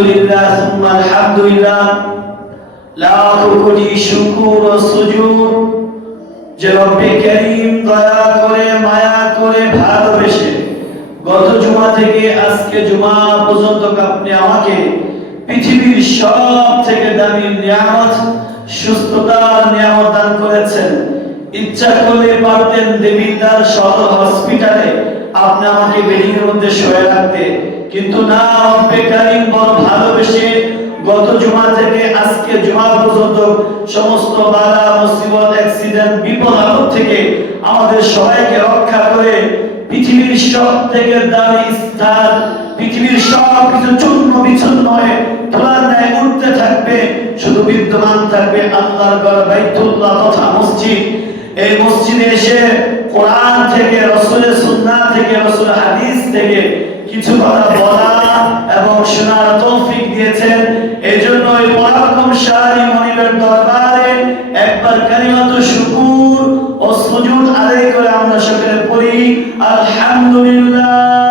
আলহামদুলিল্লাহ সুম্মা আলহামদুলিল্লাহ, লাখো কোটি শুকর ও সুজুদ যে রব্বে কারীম দয়া করে মায়া করে ভালোবেসে গত জুমা থেকে আজকে জুমা পর্যন্ত আপনি আমাকে পৃথিবীর সব থেকে দামি নিয়ামত সুস্থতার নিয়ামত দান করেছেন। ইচ্ছা করলে পারতেন দেবিদ্বার সদর হসপিটালে আপনি আমাকে বেডিংয়ের মধ্যে শুয়ে রাখতে, কিন্তু না, রব্বে কারীম বড় ভালোবেসে গত জুমা থেকে আজকে জুমা পর্যন্ত সমস্ত বাধা মুসিবত অ্যাক্সিডেন্ট বিপদ আপদ থেকে আমাদের সবাইকে রক্ষা করে পৃথিবীর সব থেকে দামি স্থান, পৃথিবীর সব কিছু চূর্ণ বিচ্ছিন্ন হয়ে ধুলার ন্যায় উঠতে থাকবে, শুধু বিদ্যমান থাকবে আল্লাহর ঘর বাইতুল্লাহ তথা মসজিদ। এই মসজিদে এসে কোরআন থেকে, রাসূলের সুন্নাহ থেকে, রাসূলের হাদিস থেকে কিছু কথা বলা এবং শোনার তৌফিক দিয়েছেন। এজন্য এই পরাক্রমশালী মনিবের দরবারে একবার কালিমাতু শুকুর ও সুজুদ আদায় করে আমরা সকলে পড়ি আলহামদুলিল্লাহ।